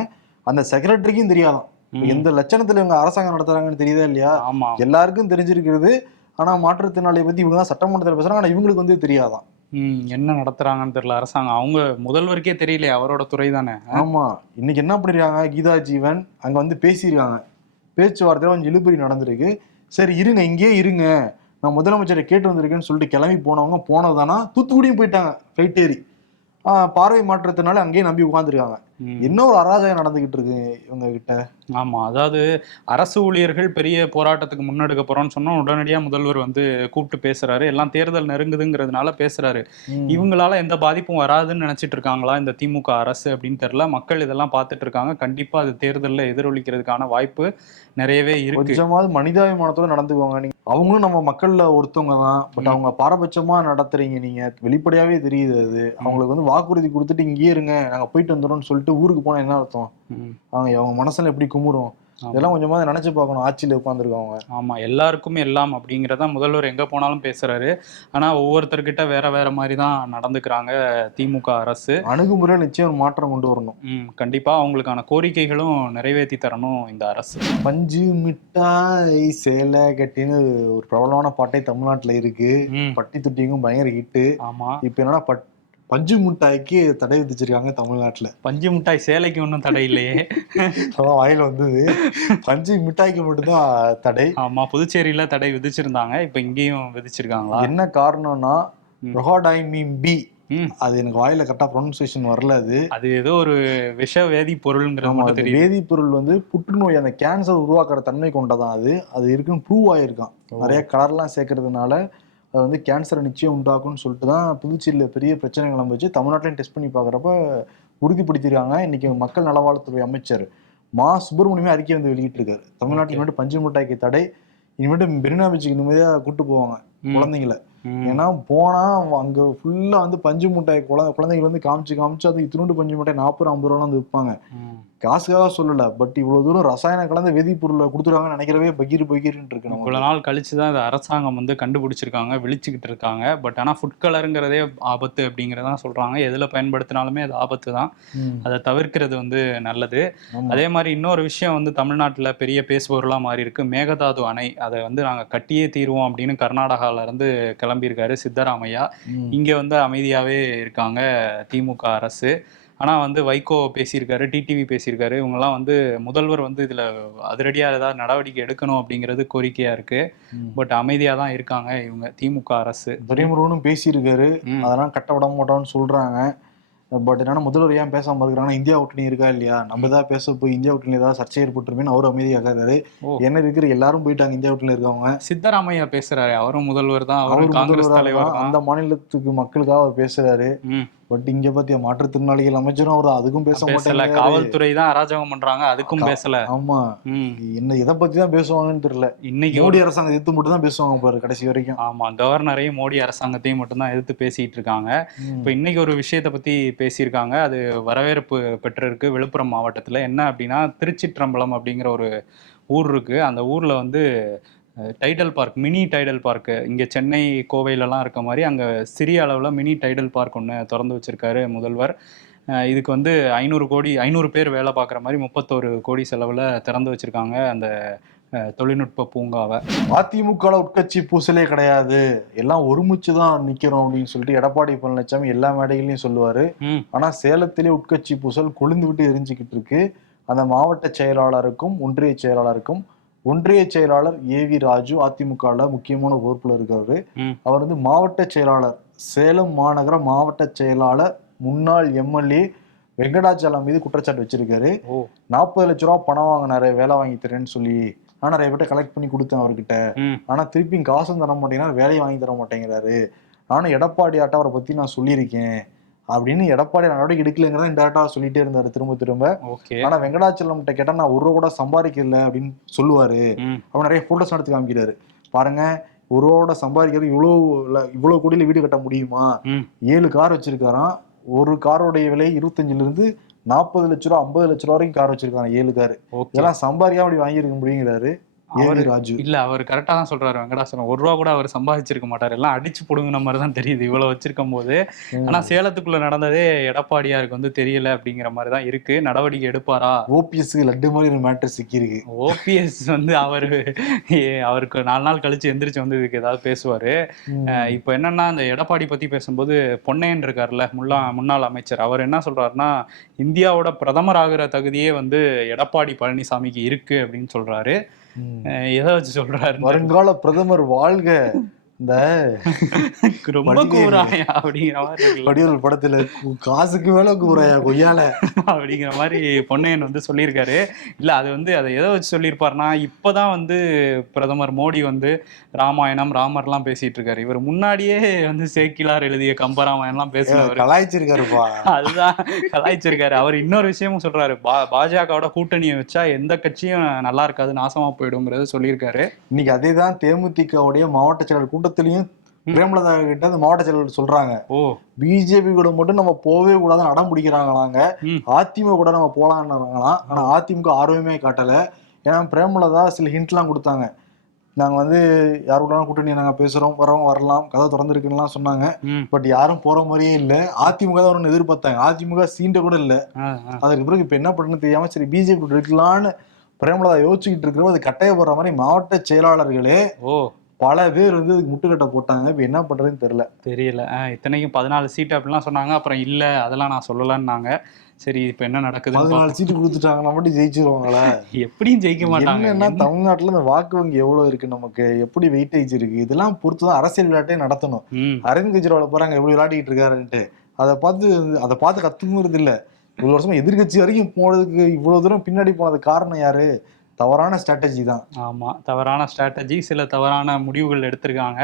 அந்த செக்ரட்டரிக்கும் தெரியாதாம் ம். எந்த லட்சணத்துல இவங்க அரசாங்கம் நடத்துறாங்கன்னு தெரியுதா இல்லையா? ஆமா எல்லாருக்கும் தெரிஞ்சிருக்கிறது. ஆனா மாற்றுத்திறனாளியை பத்தி இவங்க தான் சட்டமன்றத்தில் பேசுறாங்க. ஆனா இவங்களுக்கு வந்து தெரியாதாம் ம் என்ன நடத்துறாங்கன்னு தெரியல. அரசாங்கம் அவங்க முதல்வருக்கே தெரியலையே அவரோட துறை தானே. ஆமா. இன்னைக்கு என்ன பண்ணிருக்காங்க? கீதா ஜீவன் அங்க வந்து பேசியிருக்காங்க. பேச்சுவார்த்தை கொஞ்சம் இழுபறி நடந்திருக்கு. சரி இருங்க இங்கேயே இருங்க. நான் முதலமைச்சரை கேட்டு வந்திருக்கேன்னு சொல்லிட்டு கிளம்பி போனவங்க போனதானா தூத்துக்குடியும் போயிட்டாங்க. ஃபிளைட் ஏறி ஆஹ் பார்வை மாற்றத்தினால அங்கேயே நம்பி உட்காந்துருக்காங்க ஒரு அராஜகம் நடந்துகிட்டு இருக்கு இவங்க கிட்ட. ஆமா அதாவது அரசு ஊழியர்கள் பெரிய போராட்டத்துக்கு முன்னெடுக்க போறோம்னு சொன்னா உடனடியா முதல்வர் வந்து கூப்பிட்டு பேசுறாரு. எல்லாம் தேர்தல் நெருங்குதுங்கிறதுனால பேசுறாரு. இவங்களால எந்த பாதிப்பும் வராதுன்னு நினைச்சிட்டு இருக்காங்களா இந்த திமுக அரசு அப்படின்னு தெரியல. மக்கள் இதெல்லாம் பார்த்துட்டு இருக்காங்க. கண்டிப்பா அது தேர்தல்ல எதிரொலிக்கிறதுக்கான வாய்ப்பு நிறையவே இருக்கு. கொஞ்சமாவது மனிதாபிமானத்தோட நடந்துக்குவாங்க நீங்க அவங்களும் நம்ம மக்கள்ல ஒருத்தவங்க தான். பட். அவங்க பாரபட்சமா நடத்துறீங்க நீங்க. வெளிப்படையாவே தெரியுது அது. அவங்களுக்கு வந்து வாக்குறுதி கொடுத்துட்டு இங்கேயே இருங்க. நாங்க போயிட்டு வந்துடும்னு சொல்லிட்டு ஊருக்கு போனா என்ன அர்த்தம். அவங்க அவங்க மனசுல எப்படி குமுறும். இதெல்லாம் கொஞ்சமாவது நினைச்சு பார்க்கணும். ஆட்சியில உட்காந்துருக்கவங்க ஆமா எல்லாருக்குமே எல்லாம் அப்படிங்கிறத முதல்வர் எங்க போனாலும் பேசுறாரு. ஆனா ஒவ்வொருத்தர்கிட்ட வேற வேற மாதிரி தான் நடந்துக்கிறாங்க திமுக அரசு. அணுகுமுறையில் நிச்சயம் ஒரு மாற்றம் கொண்டு வரணும். ம் கண்டிப்பா அவங்களுக்கான கோரிக்கைகளும் நிறைவேற்றி தரணும் இந்த அரசு. பஞ்சு மிட்டாய் சேலை கட்டின்னு ஒரு பிரபலமான பாட்டே தமிழ்நாட்டுல இருக்கு. பட்டி தொட்டிங்கும் பயங்கர ஹிட்டு ஆமா. இப்ப என்னன்னா பட் பஞ்சு மிட்டாய்க்கு தடை விதிச்சிருக்காங்க தமிழ்நாட்டுல. பஞ்சு மிட்டாய் சேலைக்கு ஒன்றும் தடை இல்லையே. அதான் வாயில வந்தது. பஞ்சு மிட்டாய்க்கு மட்டும்தான் தடை. ஆமா புதுச்சேரியில தடை விதிச்சிருந்தாங்க. இப்ப இங்கேயும் விதிச்சிருக்காங்களா? என்ன காரணம்னா. ரொஹாடைமின் பி. அது எனக்கு வாயில கரெக்டா ப்ரொனன்சியேஷன் வரல அது. அது ஏதோ ஒரு விஷ வேதி பொருள்ங்கிறது ஆமா, மட்டும் அது தெரியுது. வேதிப்பொருள் வந்து புற்றுநோய் அந்த கேன்சர் உருவாக்குற தன்மை கொண்டதான் அது. அது இருக்குன்னு ப்ரூவ் ஆயிருக்கான். நிறைய கலர்லாம் சேர்க்கறதுனால அது வந்து கேன்சரை நிச்சயம் உண்டாக்கும்னு சொல்லிட்டு தான் புதுச்சேரியில் பெரிய பிரச்சனை கிளம்பிச்சு தமிழ்நாட்டிலையும் டெஸ்ட் பண்ணி பார்க்குறப்ப உறுதிப்படுத்தியிருக்காங்க இன்னைக்கு மக்கள் நலவாழ்வுத்துறை அமைச்சர் மா சுப்பிரமணியமே அறிக்கை வந்து வெளியிட்டிருக்காரு தமிழ்நாட்டில் இனிமேட்டு பஞ்சு மிட்டாய்க்கு தடை இனிமேட்டு மெரினா பீச்சுக்கு நிம்மதியாக கூட்டு போவாங்க. குழந்தைங்கள. ஏன்னா போனா அங்க ஃபுல்லா வந்து பஞ்சு மிட்டாய் குழந்தை குழந்தைகள் வந்து காமிச்சு காமிச்சு அது இத்தினோண்டு பஞ்சு மிட்டாய் நாற்பது ஐம்பது ரூபா வந்து விற்பாங்க. காசுக்காக சொல்லல பட் இவ்வளவு தூரம் ரசாயன கலந்த வேதிப்பொருளை கொடுத்துருவாங்கன்னு நினைக்கிறவே பகீர் பகீர்னு இருக்கு இவ்வளவு நமக்கு நாள் கழிச்சு தான் இந்த அரசாங்கம் வந்து கண்டுபிடிச்சிருக்காங்க விழிச்சுக்கிட்டு இருக்காங்க. பட் ஆனா ஃபுட் கலருங்கிறதே ஆபத்து அப்படிங்கறதான் சொல்றாங்க. எதுல பயன்படுத்தினாலுமே அது ஆபத்து தான். அதை தவிர்க்கிறது வந்து நல்லது. அதே மாதிரி இன்னொரு விஷயம் வந்து தமிழ்நாட்டுல பெரிய பேசுபொருளா மாறி இருக்கு மேகதாது அணை. அதை வந்து நாங்க கட்டியே தீருவோம் அப்படின்னு கர்நாடகால இருந்து கிளம்பியிருக்காரு சித்தராமையா. இங்க வந்து அமைதியாவே இருக்காங்க திமுக அரசு. ஆனா வந்து வைகோ பேசியிருக்காரு டிடிவி பேசியிருக்காரு. இவங்கெல்லாம் வந்து முதல்வர் வந்து இதுல அதிரடியா ஏதாவது நடவடிக்கை எடுக்கணும் அப்படிங்கிறது கோரிக்கையா இருக்கு. ம். பட் அமைதியா தான் இருக்காங்க இவங்க திமுக அரசு. துரைமுருகனும் பேசியிருக்காரு. அதெல்லாம் கட்ட விட மாட்டோம்னு சொல்றாங்க. பட் என்னன்னா முதல்வர் ஏன் பேசாம இருக்கிறாங்கன்னா இந்தியா கூட்டணி இருக்கா இல்லையா? நம்ம தான் பேச போய் இந்தியா கூட்டணி ஏதாவது சர்ச்சை ஏற்பட்டுருமேன்னு அவர் அமைதியாகிறாரு ஓ. என்ன இருக்கிற எல்லாரும் போயிட்டாங்க இந்தியா கூட்டணி இருக்கவங்க. சித்தராமையா பேசுறாரு அவரும் முதல்வர் தான் அவர் அவரும் காங்கிரஸ் தலைவர் அந்த மாநிலத்துக்கு மக்களுக்காக அவர் பேசுறாரு. பட் இங்க பாத்தியா மாற்றுத்திறனாளிகள் அமைச்சரும் அவர் அதுக்கும் பேச மாட்டேங்கிறாரு. காவல்துறை தான் அராஜகம் பண்றாங்க அதுக்கும் பேசல. ஆமா. என்ன எதை பத்தி தான் பேசுவாங்கன்னு தெரியல. இன்னைக்கு மோடி அரசாங்கம் எதிர்த்து மட்டும் தான் பேசுவாங்க பாரு கடைசி வரைக்கும். ஆமா கவர்னரையும் மோடி அரசாங்கத்தையும் மட்டும்தான் எதிர்த்து பேசிட்டு இருக்காங்க. இப்போ இன்னைக்கு ஒரு விஷயத்தை பத்தி பேசியிருக்காங்க. அது வரவேற்பு பெற்றிருக்கு விழுப்புரம் மாவட்டத்துல. என்ன அப்படின்னா திருச்சிற்றம்பலம் அப்படிங்கிற ஒரு ஊர் இருக்கு. அந்த ஊர்ல வந்து Tidel Park mini Tidel Park இங்க சென்னை கோவையிலலாம் இருக்க மாதிரி அங்க சிறிய அளவுல மினி டைடல் பார்க் ஒன்று திறந்து வச்சிருக்காரு முதல்வர். இதுக்கு வந்து ஐநூறு கோடி ஐநூறு பேர் வேலை பார்க்குற மாதிரி முப்பத்தோரு கோடி செலவுல திறந்து வச்சிருக்காங்க அந்த தொழில்நுட்ப பூங்காவை. அதிமுக உட்கட்சி பூசலே கிடையாது. எல்லாம் ஒருமிச்சு தான் நிக்கிறோம் அப்படின்னு சொல்லிட்டு எடப்பாடி பழனிசாமி எல்லா மேடைகளையும் சொல்லுவாரு. ம். ஆனா சேலத்திலே உட்கட்சி பூசல் கொழுந்து விட்டு எரிஞ்சுக்கிட்டு இருக்கு. அந்த மாவட்ட செயலாளருக்கும் ஒன்றிய செயலாளருக்கும் ஒன்றிய செயலாளர் ஏ வி ராஜு அதிமுகல முக்கியமான பொறுப்புல இருக்காரு. அவர் வந்து மாவட்ட செயலாளர் சேலம் மாநகர மாவட்ட செயலாளர் முன்னாள் எம்எல்ஏ வெங்கடாச்சலம் மீது குற்றச்சாட்டு வச்சிருக்காரு. நாற்பது லட்ச ரூபா பணம் வாங்கினாரு வேலை வாங்கி தரேன்னு சொல்லி. நான் நிறைய பேர்ட்ட கலெக்ட் பண்ணி கொடுத்தேன் அவர்கிட்ட. ஆனா திருப்பி காசும் தர மாட்டேங்கிறாரு வேலையை வாங்கி தர மாட்டேங்கிறாரு. நானும் எடப்பாடி ஆட்ட அவரை பத்தி நான் சொல்லியிருக்கேன். அப்படின்னு எடப்பாடி நடவடிக்கை எடுக்கலைங்கிறத இன்டெரக்டா சொல்லிட்டே இருந்தாரு திரும்ப திரும்ப. ஆனா வெங்கடாச்சலம் கிட்ட கேட்டா நான் ஒரு ரூபா கூட சம்பாதிக்கல அப்படின்னு சொல்லுவாரு. அவர் நிறைய போட்டோஸ் எடுத்து காமிக்கிறாரு. பாருங்க ஒரு ரூபாவோட சம்பாதிக்கிறது இவ்வளவு இவ்வளவு கோடியில வீடு கட்ட முடியுமா? ஏழு கார் வச்சிருக்காராம். ஒரு காரோடைய விலை இருபத்தஞ்சுல இருந்து நாற்பது லட்ச ரூபா ஐம்பது லட்ச ரூபா வரைக்கும் கார் வச்சிருக்காங்க ஏழு கார் இதெல்லாம் சம்பாதிக்காம அப்படி வாங்கியிருக்க முடியுங்கிறாரு. அவரு ராஜு? இல்ல அவர் கரெக்டா தான் சொல்றாரு வெங்கடாசலம். ஒரு ரூபா கூட அவர் சம்பாதிச்சிருக்க மாட்டாரு. எல்லாம் அடிச்சு புடுங்கின மாதிரி தான் தெரியுது இவ்வளவு வச்சிருக்கும் போது. ஆனா சேலத்துக்குள்ள நடந்ததே எடப்பாடியாருக்கு வந்து தெரியல அப்படிங்கிற மாதிரி தான் இருக்கு. நடவடிக்கை எடுப்பாரா? ஓபிஎஸ் லட்டு மாதிரி ஒரு மேட்டர் சிக்கியிருக்கு. ஓபிஎஸ் வந்து அவரு அவருக்கு நாலு நாள் கழிச்சு எந்திரிச்சு வந்து இதுக்கு ஏதாவது பேசுவாரு. இப்போ என்னன்னா இந்த எடப்பாடி பத்தி பேசும்போது பொன்னையன் இருக்கார்ல முல்லா முன்னாள் அமைச்சர். அவர் என்ன சொல்றாருன்னா இந்தியாவோட பிரதமர் ஆகிற தகுதியே வந்து எடப்பாடி பழனிசாமிக்கு இருக்கு அப்படின்னு சொல்றாரு. எதை வச்சு சொல்றாரு. வருங்கால பிரதமர் வாழ்க. இந்த ரொம்ப கூறாயா அப்படிங்கிற மாதிரி. வடிவேல் படத்துல காசுக்கு மேல கூறாயா கொய்யால? அப்படிங்கிற மாதிரி பொன்னையன் வந்து சொல்லியிருக்காரு. இல்ல அது வந்து அதை எதை வச்சு சொல்லியிருப்பாருன்னா இப்பதான் வந்து பிரதமர் மோடி வந்து ராமாயணம் ராமர்லாம் பேசிட்டு இருக்காரு இவர் முன்னாடியே வந்து சேக்கிலார் எழுதிய கம்பராமாயணம்லாம் பேசினவர். கலாய்ச்சிருக்காருப்பா. அதுதான் கலாய்ச்சிருக்காரு. அவர் இன்னொரு விஷயமும் சொல்றாரு. பா பாஜகவோட கூட்டணியை வச்சா எந்த கட்சியும் நல்லா இருக்காது நாசமா போயிடுங்கிறத சொல்லியிருக்காரு. இன்னைக்கு அதேதான் தேமுதிகவுடைய மாவட்ட செயலர் கூட்டத்திலையும் பிரேமலதா கிட்ட அந்த மாவட்ட செயலர் சொல்றாங்க. ஓ. பிஜேபி கூட மட்டும் நம்ம போகவே கூடாதுன்னு அடம் பிடிக்கிறாங்களாங்க. அதிமுக கூட நம்ம போலாங்கிறாங்களாம் ஆனா அதிமுக ஆர்வமே காட்டல. ஏன்னா பிரேமலதா சில ஹிண்ட்லாம் கொடுத்தாங்க. நாங்க வந்து யார் கூட கூட்டணி நாங்க பேசுறோம் வரோம் வரலாம் கதை திறந்துருக்குன்னுலாம் சொன்னாங்க. பட் யாரும் போற மாதிரியே இல்ல. அதிமுக தான் ஒன்று எதிர்பார்த்தாங்க. அதிமுக சீண்ட கூட இல்ல. அதுக்கு பிறகு இப்ப என்ன பண்ணுன்னு தெரியாம சரி பிஜேபி இருக்கலான்னு பிரேமலதா யோசிச்சுக்கிட்டு இருக்கிறப்ப அது கட்டாயப்படுற மாதிரி மாவட்ட செயலாளர்களே ஓ. பல பேர் வந்து இதுக்கு முட்டுக்கட்டை போட்டாங்க. இப்ப என்ன பண்றதுன்னு தெரியல. தெரியல. இத்தனைக்கும் பதினாலு சீட் அப்படிலாம் சொன்னாங்க. அப்புறம் இல்ல அதெல்லாம் நான் சொல்லலன்னாங்க. சரி இப்ப என்ன நடக்குதுன்னு பதினாலு சீட்டு கொடுத்துட்டாங்கன்னா மட்டும் ஜெயிச்சிருவாங்களா. எப்படியும் ஜெயிக்க மாட்டாங்க. என்னன்னா என்ன- தமிழ்நாட்டுல இந்த வாக்கு வங்கி எவ்வளவு இருக்கு நமக்கு? எப்படி வெயிட்டேஜ் இருக்கு? இதெல்லாம் பொறுத்துதான் அரசியல் விளையாட்டே நடத்தணும். அரவிந்த் கெஜ்ரிவால் போறாங்க எப்படி விளையாடிட்டு இருக்காருன்ட்டு. அதை பார்த்து அதை பார்த்து கத்துக்கிறது இல்ல. இவ்வளவு வருஷமா எதிர்க்கட்சி வரைக்கும் போனதுக்கு இவ்வளவு தூரம் பின்னாடி போனது காரணம் யாரு? தவறான ஸ்ட்ராட்டஜி தான். ஆமா தவறான ஸ்ட்ராட்டஜி சில தவறான முடிவுகள் எடுத்திருக்காங்க.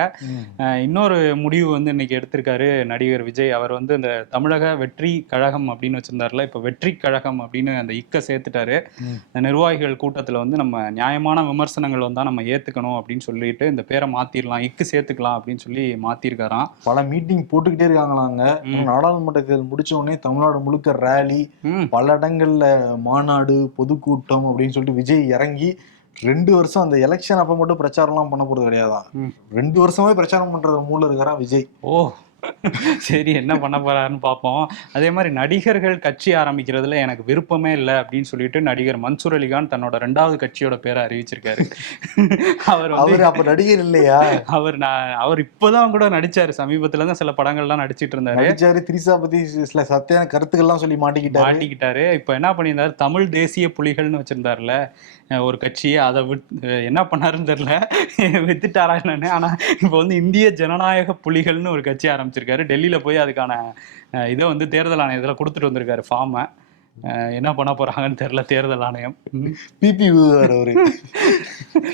இன்னொரு முடிவு வந்து இன்னைக்கு எடுத்திருக்காரு நடிகர் விஜய். அவர் வந்து இந்த தமிழக வெற்றி கழகம் அப்படின்னு வச்சிருந்தாருல இப்ப வெற்றி கழகம் அப்படின்னு அந்த இக்க சேர்த்துட்டாரு. இந்த நிர்வாகிகள் கூட்டத்துல வந்து நம்ம நியாயமான விமர்சனங்கள் வந்தா நம்ம ஏத்துக்கணும் அப்படின்னு சொல்லிட்டு இந்த பேரை மாத்திரலாம் இக்கு சேர்த்துக்கலாம் அப்படின்னு சொல்லி மாத்திருக்காராம். பல மீட்டிங் போட்டுக்கிட்டே இருக்காங்களாங்க. நாடாளுமன்ற தேர்தல் முடிச்ச உடனே தமிழ்நாடு முழுக்க ரேலி பல இடங்கள்ல மாநாடு பொதுக்கூட்டம் அப்படின்னு சொல்லிட்டு விஜய் இறங்கி ரெண்டு வருஷம் அந்த எலெக்ஷன் அப்ப மட்டும் பிரச்சாரம்லாம் பண்ண போறது கிடையாதான். ரெண்டு வருஷமாவே பிரச்சாரம் பண்றது மூல இருக்கிறான் விஜய். ஓ. சரி என்ன பண்ண போறாருன்னு பார்ப்போம் அதே மாதிரி நடிகர்கள் கட்சி ஆரம்பிக்கிறதுல எனக்கு விருப்பமே இல்லை அப்படின்னு சொல்லிட்டு நடிகர் மன்சூர் அலிகான் தன்னோட ரெண்டாவது கட்சியோட பேரை அறிவிச்சிருக்காரு. அவர் அவரு அப்ப நடிகர் இல்லையா? அவர் நான் அவர் இப்போதான் கூட நடிச்சாரு. சமீபத்துல தான் சில படங்கள்லாம் நடிச்சிட்டு இருந்தாரு. நடிச்சாரு திரிசா பத்தி சில சத்தியான கருத்துக்கள்லாம் சொல்லி மாட்டிக்கிட்டாரு. மாட்டிக்கிட்டாரு. இப்போ என்ன பண்ணியிருந்தாரு? தமிழ் தேசிய புலிகள்னு வச்சிருந்தாருல. ஒரு கட்சியை அதை விட் என்ன பண்ணாருன்னு தெரியல. வித்துட்டாரா என்னன்னு. ஆனா இப்போ வந்து இந்திய ஜனநாயக புலிகள்னு ஒரு கட்சி ஆரம்பிச்சிருக்காரு. டெல்லியில போய் அதுக்கான இதை வந்து தேர்தல் ஆணையத்துல கொடுத்துட்டு வந்திருக்காரு ஃபார்மை என்ன பண்ண போறாங்கன்னு தெரியல தேர்தல் ஆணையம். பிபி ஊதுவாரு அவரு.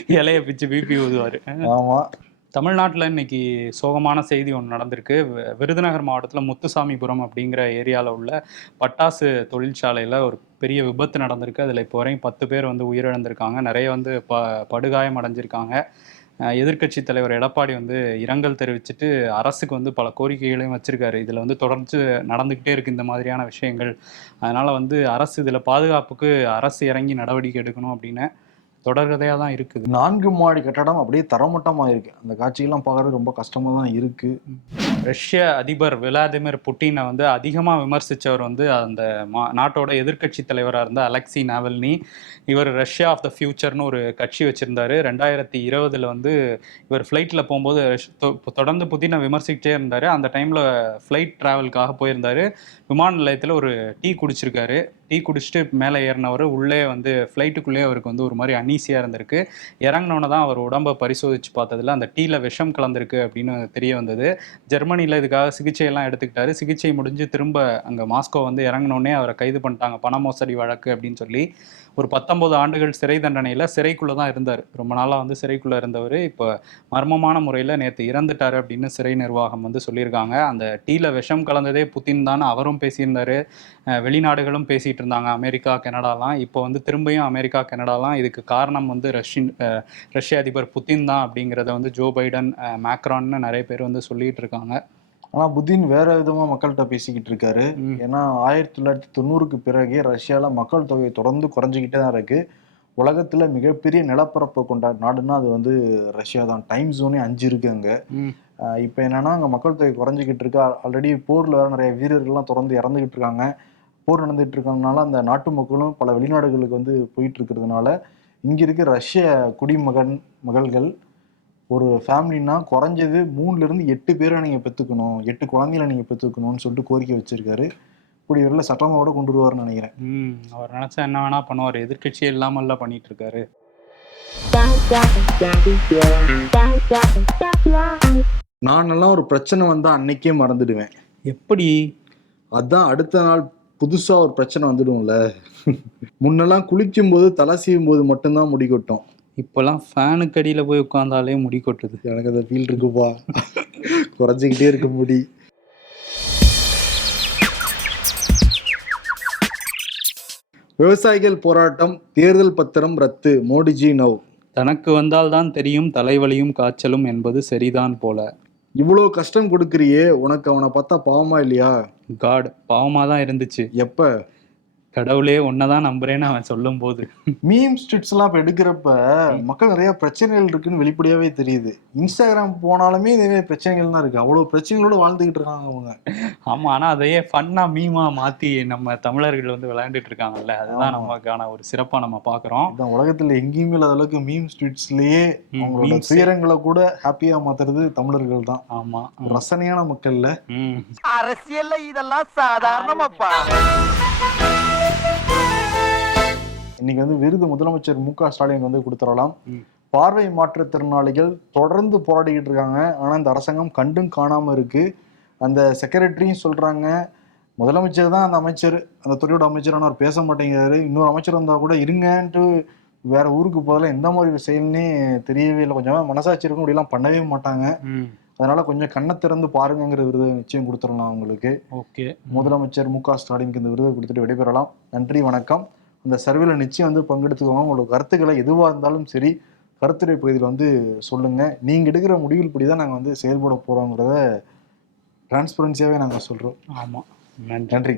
இலைய பிச்சு பிபி ஊதுவாரு. ஆமா. தமிழ்நாட்டில் இன்னைக்கு சோகமான செய்தி ஒன்று நடந்திருக்கு. விருதுநகர் மாவட்டத்தில் முத்துசாமிபுரம் அப்படிங்கிற ஏரியாவில் உள்ள பட்டாசு தொழிற்சாலையில் ஒரு பெரிய விபத்து நடந்திருக்கு. அதில் இப்போ வரையும் பத்து பேர் வந்து உயிரிழந்திருக்காங்க. நிறைய வந்து ப படுகாயம் அடைஞ்சிருக்காங்க எதிர்க்கட்சி தலைவர் எடப்பாடி வந்து இரங்கல் தெரிவிச்சுட்டு அரசுக்கு வந்து பல கோரிக்கைகளையும் வச்சிருக்காரு. இதில் வந்து தொடர்ந்து நடந்துக்கிட்டே இருக்கு இந்த மாதிரியான விஷயங்கள். அதனால் வந்து அரசு இதில் பாதுகாப்புக்கு அரசு இறங்கி நடவடிக்கை எடுக்கணும் அப்படின்னு தொடர்கதையாக தான் இருக்குது. நான்கு மாடி கட்டடம் அப்படியே தரமட்டமா இருக்கு அந்த காட்சியெல்லாம் பார்க்கறது ரொம்ப கஷ்டமா தான் இருக்கு. ரஷ்ய அதிபர் விளாடிமிர் புட்டினை வந்து அதிகமாக விமர்சித்தவர் வந்து அந்த மா நாட்டோட எதிர்க்கட்சி தலைவராக இருந்த அலெக்சி நாவல்னி. இவர் ரஷ்யா ஆஃப் த ஃபியூச்சர்னு ஒரு கட்சி வச்சுருந்தாரு. ரெண்டாயிரத்தி இருபதில் வந்து இவர் ஃப்ளைட்டில் போகும்போது தொடர்ந்து புட்டினை விமர்சிக்கிட்டே இருந்தார். அந்த டைமில் ஃப்ளைட் ட்ராவலுக்காக போயிருந்தார். விமான நிலையத்தில் ஒரு டீ குடிச்சிருக்காரு. டீ குடிச்சிட்டு மேலே ஏறினவர் உள்ளே வந்து ஃப்ளைட்டுக்குள்ளேயே அவருக்கு வந்து ஒரு மாதிரி அனீசியாக இருந்திருக்கு. இறங்கினோன்னு தான் அவர் உடம்பை பரிசோதித்து பார்த்ததுல அந்த டீயில் விஷம் கலந்துருக்கு அப்படின்னு தெரிய வந்தது. ஜெர்மனியில் இதுக்காக சிகிச்சையெல்லாம் எடுத்துக்கிட்டாரு. சிகிச்சை முடிஞ்சு திரும்ப அங்கே மாஸ்கோ வந்து இறங்கினோடனே அவரை கைது பண்ணிட்டாங்க. பண மோசடி வழக்கு அப்படின்னு சொல்லி. ஒரு பத்தொன்பது ஆண்டுகள் சிறை தண்டனையில் சிறைக்குள்ளே தான் இருந்தார். ரொம்ப நாளாக வந்து சிறைக்குள்ளே இருந்தவர். இப்போ மர்மமான முறையில் நேற்று இறந்துட்டார் அப்படின்னு சிறை நிர்வாகம் வந்து சொல்லியிருக்காங்க. அந்த டீயில் விஷம் கலந்ததே புத்தின் தான் அவரும் பேசியிருந்தாரு. வெளிநாடுகளும் பேசிகிட்டு இருந்தாங்க. அமெரிக்கா கனடாலாம். இப்போ வந்து திரும்பியும் அமெரிக்கா கனடாலாம். இதுக்கு காரணம் வந்து ரஷ்யன் ரஷ்ய அதிபர் புத்தின் தான் அப்படிங்கிறத வந்து ஜோ பைடன் மேக்ரான்னு நிறைய பேர் வந்து சொல்லிகிட்டு இருக்காங்க. ஆனா புதின் வேற விதமா மக்கள்கிட்ட பேசிக்கிட்டு இருக்காரு. ஏன்னா ஆயிரத்தி தொள்ளாயிரத்தி தொண்ணூறுக்கு பிறகே ரஷ்யால மக்கள் தொகை தொடர்ந்து குறைஞ்சிக்கிட்டே தான் இருக்கு. உலகத்துல மிகப்பெரிய நிலப்பரப்பை கொண்ட நாடுன்னா அது வந்து ரஷ்யா தான். டைம் ஜோனே அஞ்சு இருக்கு அங்க. இப்போ என்னன்னா அங்க மக்கள் தொகை குறைஞ்சிக்கிட்டு இருக்கு. ஆல்ரெடி போர்ல வேற நிறைய வீரர்கள்லாம் தொடர்ந்து இறந்துகிட்டு இருக்காங்க. போர் நடந்துட்டு இருக்கறதுனால அந்த நாட்டு மக்களும் பல வெளிநாடுகளுக்கு வந்து போயிட்டு இருக்கிறதுனால இங்க இருக்க ரஷ்ய குடிமகன் மகள்கள் ஒரு ஃபேமிலினா குறைஞ்சது மூணுல இருந்து எட்டு பேரை நீங்க பெத்துக்கணும். எட்டு குழந்தைகளை நீங்க பெத்துக்கணும்னு சொல்லிட்டு கோரிக்கை வச்சிருக்காரு. கூடிய விரைவில் சட்டமாவோட கொண்டு வருவார்னு நினைக்கிறேன். ம் அவர் நினச்சா என்ன வேணா பண்ணுவார். எதிர்க்கட்சியே இல்லாமல்ல பண்ணிட்டு இருக்காரு நான் எல்லாம் ஒரு பிரச்சனை வந்தா அன்னைக்கே மறந்துடுவேன். எப்படி? அதான் அடுத்த நாள் புதுசா ஒரு பிரச்சனை வந்துடும்ல. முன்னெல்லாம் குளிக்கும் போது தலை சீவும் போது மட்டும்தான் முடி கொட்டும். இப்போல்லாம் ஃபேனுக்கு அடியில் போய் உட்காந்தாலே முடி கொட்டுது. எனக்கு அந்த ஃபீல் இருக்குப்பா. குறைஞ்சிக்கிட்டே இருக்க முடி. விவசாயிகள் போராட்டம் தேர்தல் பத்திரம் ரத்து மோடிஜி நவ் தனக்கு வந்தால்தான் தெரியும் தலைவலியும் காய்ச்சலும் என்பது சரிதான் போல. இவ்வளோ கஷ்டம் கொடுக்குறியே உனக்கு அவனை பார்த்தா பாவமா இல்லையா? காட் பாவமாக தான் இருந்துச்சு. எப்ப? கடவுளே ஒன்னதான் நம்புறேன்னு அவன் சொல்லும் போது மீம் ஸ்ட்ரிட்ஸ் எல்லாம் இப்ப எடுக்கிறப்ப மக்கள் நிறைய பிரச்சனைகள் இருக்குன்னு வெளிப்படையாவே தெரியுது. இன்ஸ்டாகிராம் போனாலுமே இதே பிரச்சனைகள் தான் இருக்கு. அவ்வளவு பிரச்சனைகளோட வாழ்ந்துகிட்டு இருக்காங்க அவங்க. ஆமா ஆனா அதையே ஃபன்னா மீமா மாத்தி நம்ம தமிழர்கள் வந்து விளையாண்டுட்டு இருக்காங்கல்ல? அதுதான். நமக்கான ஒரு சிறப்பா நம்ம பாக்குறோம். இந்த உலகத்துல எங்கேயுமே இல்லாத அளவுக்கு மீம் ஸ்ட்ரீட்ஸ்லயே அவங்களோட. துயரங்களை கூட ஹாப்பியா மாத்துறது தமிழர்கள் தான். ஆமா ரசனையான மக்கள்ல. அரசியல்ல இதெல்லாம் சாதாரணமாப்பா. இன்னைக்கு வந்து விருது முதலமைச்சர் மு க ஸ்டாலின் வந்து கொடுத்துடலாம். பார்வை மாற்றுத்திறனாளிகள் தொடர்ந்து போராடிக்கிட்டு இருக்காங்க. ஆனா இந்த அரசாங்கம் கண்டும் காணாம இருக்கு. அந்த செக்ரட்டரியும் சொல்றாங்க முதலமைச்சர் தான் அந்த அமைச்சர் அந்த துறையோட அமைச்சர் ஆனால் அவர் பேச மாட்டேங்கிறாரு. இன்னொரு அமைச்சர் வந்தா கூட இருங்கன்ட்டு வேற ஊருக்கு போதில் எந்த மாதிரி செயல்னே தெரியவே இல்லை. கொஞ்சம் மனசாட்சி இருக்கும். இப்படிலாம் பண்ணவே மாட்டாங்க. அதனால கொஞ்சம் கண்ணை திறந்து பாருங்கங்கிற விருது நிச்சயம் கொடுத்துடலாம் அவங்களுக்கு. ஓகே. முதலமைச்சர் மு க ஸ்டாலினுக்கு இந்த விருதை கொடுத்துட்டு விடைபெறலாம். நன்றி வணக்கம். அந்த சர்வேல நிச்சயம் வந்து பங்கெடுத்துக்கோங்க. உங்களோட கருத்துக்களை எதுவாக இருந்தாலும் சரி கருத்துரை பகுதியில் வந்து சொல்லுங்க. நீங்க எடுக்கிற முடிவுகள் படி தான் நாங்கள் வந்து செயல்பட போறோங்கிறத டிரான்ஸ்பரன்சியாவே நாங்கள் சொல்றோம். ஆமா. நன்றி. நன்றி.